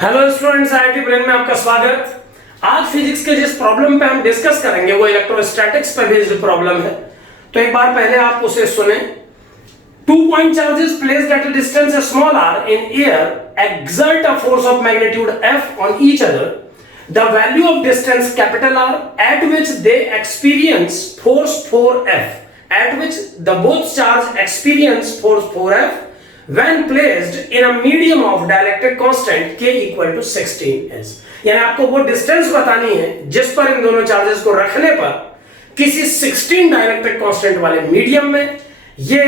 Hello students, IIT brain में आपका स्वागत। आज फिजिक्स के जिस प्रॉब्लम पे हम डिस्कस करेंगे वो इलेक्ट्रोस्टैटिक्स पे बेस्ड प्रॉब्लम है। तो एक बार पहले आप उसे सुने। 2 point charges placed at a distance small r in air exert a force of magnitude f on each other. The value of distance capital R at which they experience force 4f, at which the both charge experience force 4f when placed in a medium of dielectric constant k equal to 16 is। यानी आपको वो distance बतानी है जिस पर इन दोनों charges को रखने पर किसी 16 डाइलेक्ट्रिक कांस्टेंट वाले मीडियम में ये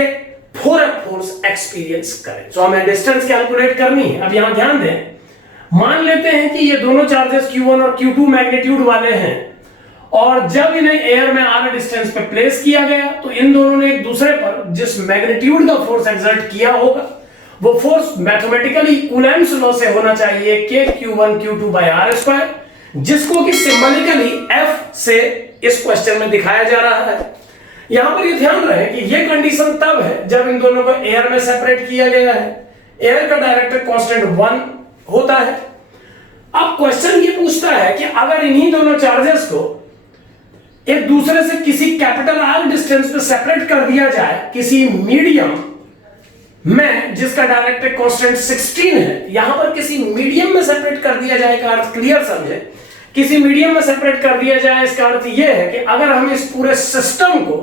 4f फोर्स एक्सपीरियंस करें। तो हमें डिस्टेंस कैलकुलेट करनी है। अब यहां ध्यान दें, मान लेते हैं कि ये दोनों चार्जेस q1 और q2 मैग्नीट्यूड वाले हैं और जब इन्हें एयर में r डिस्टेंस पे प्लेस किया गया तो इन दोनों ने एक दूसरे पर जिस मैग्नीट्यूड का फोर्स एक्सर्ट किया होगा वो फोर्स मैथमेटिकली कूलम्ब्स लॉ से होना चाहिए k q1 q2 by r square, जिसको कि सिंबॉलिकली f से इस क्वेश्चन में दिखाया जा रहा है। यहां पर ये ध्यान रहे कि ये कंडीशन तब है जब इन दोनों को एयर में सेपरेट किया गया है। एयर का डायरेक्ट्रिक कांस्टेंट 1 होता है। अब क्वेश्चन ये पूछता है कि अगर इन्हीं दोनों चार्जेस को एक दूसरे से किसी कैपिटल आर डिस्टेंस पे सेपरेट कर दिया जाए किसी मीडियम में जिसका डायरेक्ट्रिक कांस्टेंट 16 है, यहां पर किसी मीडियम में सेपरेट कर दिया जाए का अर्थ क्लियर समझे। किसी मीडियम में सेपरेट कर दिया जाए इसका अर्थ यह है कि अगर हम इस पूरे सिस्टम को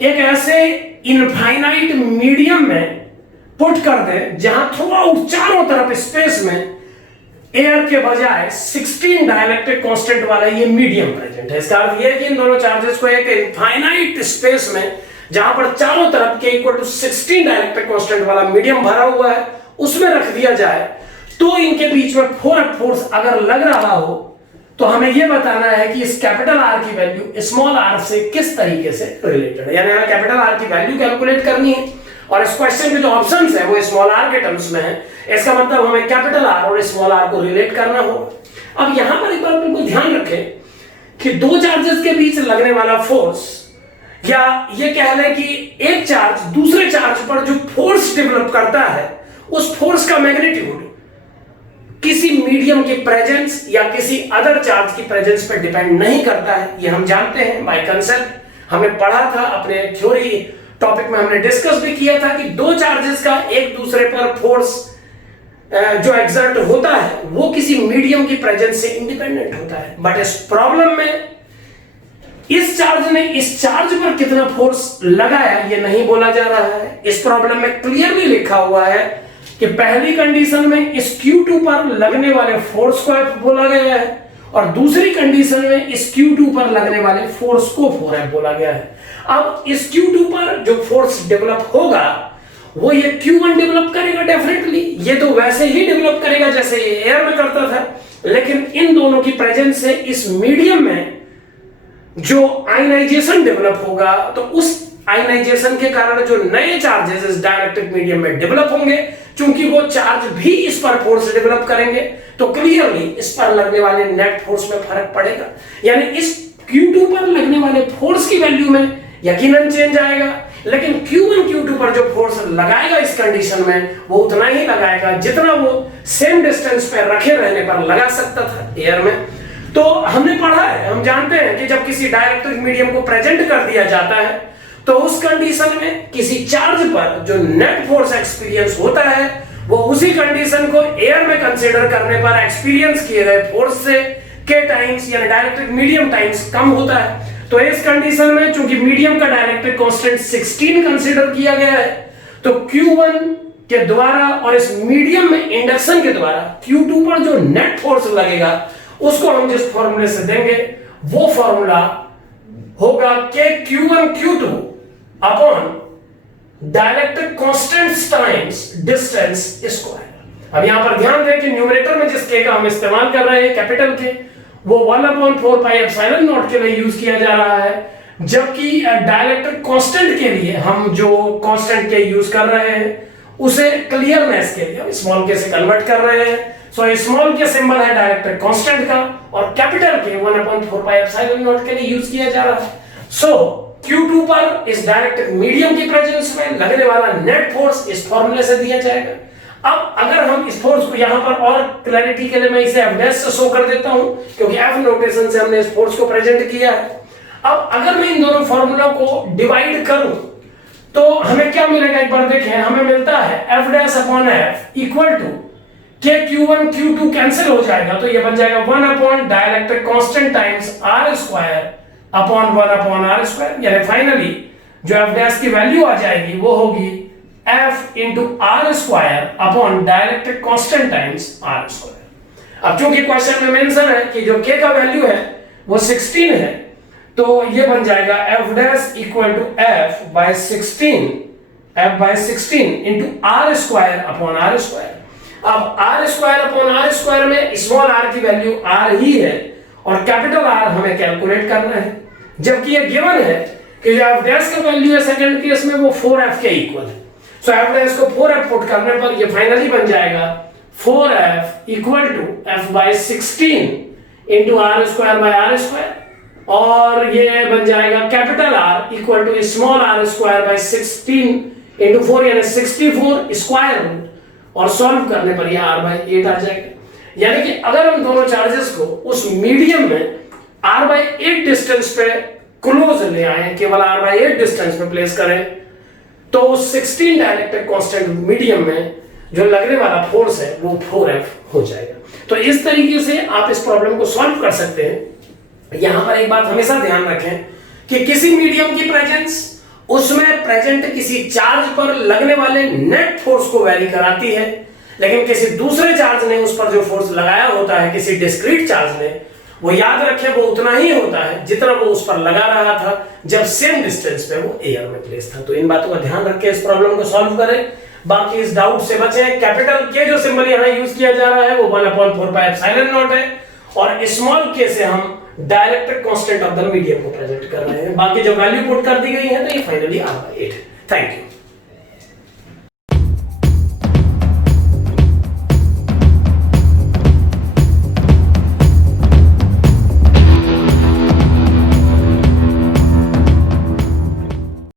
एक ऐसे इनफाइनाइट मीडियम में पुट कर दे जहां थ्रू आउट चारों तरफ स्पेस में एयर के बजाय 16 डाइलेक्ट्रिक कांस्टेंट वाला ये मीडियम प्रेजेंट है। इसका अर्थ यह है कि इन दोनों चार्जेस को एक इनफाइनाइट स्पेस में जहां पर चारों तरफ के इक्वल टू 16 डाइलेक्ट्रिक कांस्टेंट वाला मीडियम भरा हुआ है उसमें रख दिया जाए तो इनके बीच में 4f फोर्स अगर लग रहा हो तो हमें यह बताना है कि इस कैपिटल R की वैल्यू स्मॉल r से किस तरीके से रिलेटेड है। यानी हमें कैपिटल R की वैल्यू कैलकुलेट करनी है और इस क्वेश्चन के जो ऑप्शंस है वो स्मॉल r के टर्म्स में है। इसका मतलब हमें कैपिटल R और स्मॉल r को रिलेट करना होगा। अब यहां पर एक बात बिल्कुल ध्यान रखें कि दो चार्जेस के बीच लगने वाला फोर्स या ये कह लें कि एक चार्ज दूसरे चार्ज पर जो फोर्स डेवलप करता है उस फोर्स का मैग्नीट्यूड किसी मीडियम की प्रेजेंस या किसी अदर चार्ज की प्रेजेंस पर डिपेंड नहीं करता है। ये हम जानते हैं बाय कंसेप्ट, हमने पढ़ा था अपने थ्योरी टॉपिक में, हमने डिस्कस भी किया था कि दो चार्जेस का एक दूसरे पर फोर्स जो एक्सर्ट होता है वो किसी मीडियम की प्रेजेंस से इंडिपेंडेंट होता है। बट इस प्रॉब्लम में इस चार्ज ने इस चार्ज पर कितना फोर्स लगाया ये नहीं बोला जा रहा है। इस प्रॉब्लम में क्लियरली लिखा हुआ है कि पहली कंडीशन में इस Q2 पर लगने वाले फोर्स को F बोला गया है और दूसरी कंडीशन में इस Q2 पर लगने वाले फोर्स को 4F बोला गया है। अब इस Q2 पर जो फोर्स डेवलप होगा वो ये Q1 डेवलप करेगा डेफिनेटली। ये तो वैसे ही डेवलप करेगा जैसे ये एयर में करता था, लेकिन इन दोनों की प्रेजेंस से इस मीडियम में जो आयनाइजेशन डेवलप होगा तो उस आयनाइजेशन के कारण जो नए चार्जेस इस डाइलेक्ट्रिक मीडियम में डेवलप होंगे, क्योंकि वो चार्ज भी इस पर फोर्स डेवलप करेंगे तो क्लियरली इस पर लगने वाले नेट फोर्स में फर्क पड़ेगा। यानी इस Q2 पर लगने वाले फोर्स की वैल्यू में यकीनन चेंज आएगा, लेकिन Q1 Q2 पर जो फोर्स लगाएगा इस कंडीशन में वो उतना ही लगाएगा जितना वो सेम डिस्टेंस पे रखे रहने पर लगा सकता था एयर में। तो हमने पढ़ा है, हम जानते हैं कि जब किसी डाइलेक्ट्रिक मीडियम को प्रेजेंट कर दिया जाता है तो उस कंडीशन में किसी चार्ज पर जो नेट फोर्स एक्सपीरियंस होता है वो उसी कंडीशन को एयर में कंसीडर करने पर एक्सपीरियंस किए गए फोर्स से k टाइम्स यानी डाइलेक्ट्रिक मीडियम टाइम्स कम होता है। तो इस कंडीशन में चूंकि मीडियम का डाइलेक्ट्रिक कांस्टेंट 16 कंसीडर किया गया है तो Q1 के द्वारा और इस मीडियम में इंडक्शन के द्वारा Q2 पर जो नेट फोर्स लगेगा उसको हम जिस फॉर्मूले से देंगे वो फॉर्मूला होगा k Q1 Q2 upon dielectric constants times distance square. अब यहां पर ध्यान दें कि न्यूमरेटर में जिस k का हम इस्तेमाल कर रहे हैं कैपिटल के वो 1/4 पाई एप्सिलॉन नॉट के लिए यूज किया जा रहा है, जबकि डाइलेक्ट्रिक कांस्टेंट के लिए हम जो कांस्टेंट के यूज कर रहे हैं उसे क्लियरनेस के लिए हम स्मॉल के से कन्वर्ट कर रहे हैं। सो स्मॉल के सिंबल है डाइलेक्ट्रिक कांस्टेंट का और कैपिटल के 1/4 पाई एप्सिलॉन नॉट के लिए यूज किया जा रहा है। सो Q2 पर इस डाइलेक्ट्रिक मीडियम की प्रेजेंस में लगने वाला नेट फोर्स इस फॉर्मूले से दिया जाएगा। अब अगर हम इस फोर्स को यहां पर और क्लैरिटी के लिए मैं इसे F डैश से शो कर देता हूं, क्योंकि F नोटेशन से हमने इस फोर्स को प्रेजेंट किया है। अब अगर मैं इन दोनों फॉर्मूला को डिवाइड करूं तो हमें क्या मिलेगा, एक बार देखें। हमें मिलता है F dash upon F equal to k Q1 Q2 cancel हो जाएगा, तो ये बन जाएगा 1 upon dielectric constant times R square upon 1 upon R square, यानी फाइनली जो F डैश की वैल्यू आ जाएगी वो होगी F into R square upon dielectric constant times R square. अब चूंकि क्वेश्चन में मेंशन है कि जो K का वैल्यू है वो 16 है, तो ये बन जाएगा F dash equal to F by 16 into R square upon R square. अब R square upon R square में स्मॉल r की वैल्यू R ही है और कैपिटल R हमें कैलकुलेट करना है, जबकि ये गिवन है कि जो F डैश का वैल्यू है सेकंड केस में वो 4F के इक्वल है। सो F डैश को 4F पुट करने पर ये फाइनली बन जाएगा 4F equal to F by 16 into R square by R square, और ये बन जाएगा capital R equal to small r square by 16 into 4 यानी 64 स्क्वायर रूट, और सॉल्व करने पर ये r बाय 8 आ जाएगा। यानी कि अगर हम दोनों चार्जेस को उस मीडियम में r बाय 8 डिस्टेंस पे क्लोज ले आए, केवल r बाय 8 डिस्टेंस पे प्लेस करें, तो 16 डाइलेक्ट्रिक कांस्टेंट मीडियम में जो लगने वाला फोर्स है वो 4F हो जाएगा। तो इस तरीके से आप इस प्रॉब्लम को सॉल्व कर सकते हैं। यहां पर एक बात हमेशा ध्यान रखें कि किसी मीडियम की प्रेजेंस उसमें प्रेजेंट किसी चार्ज पर लगने वाले नेट फोर्स को वैरी कराती है, लेकिन किसी दूसरे चार्ज ने उस पर जो फोर्स लगाया होता है, किसी डिस्क्रीट चार्ज ने, वो याद रखें वो उतना ही होता है जितना वो उस पर लगा रहा था जब सेम डिस्टेंस पे वो एयर में प्लेस था। तो इन बातों का ध्यान रख के इस प्रॉब्लम को सॉल्व करें, बाकी इस डाउट से बचें। कैपिटल के जो सिंबल यहां यूज किया जा रहा है वो 1/4 पाई एप्सिलॉन नॉट है, और स्मॉल के से हम dielectric constant of the medium को प्रेजेंट कर रहे हैं। बाकी जो वैल्यू पुट कर दी गई है तो ये फाइनली आ गया 8। Thank you.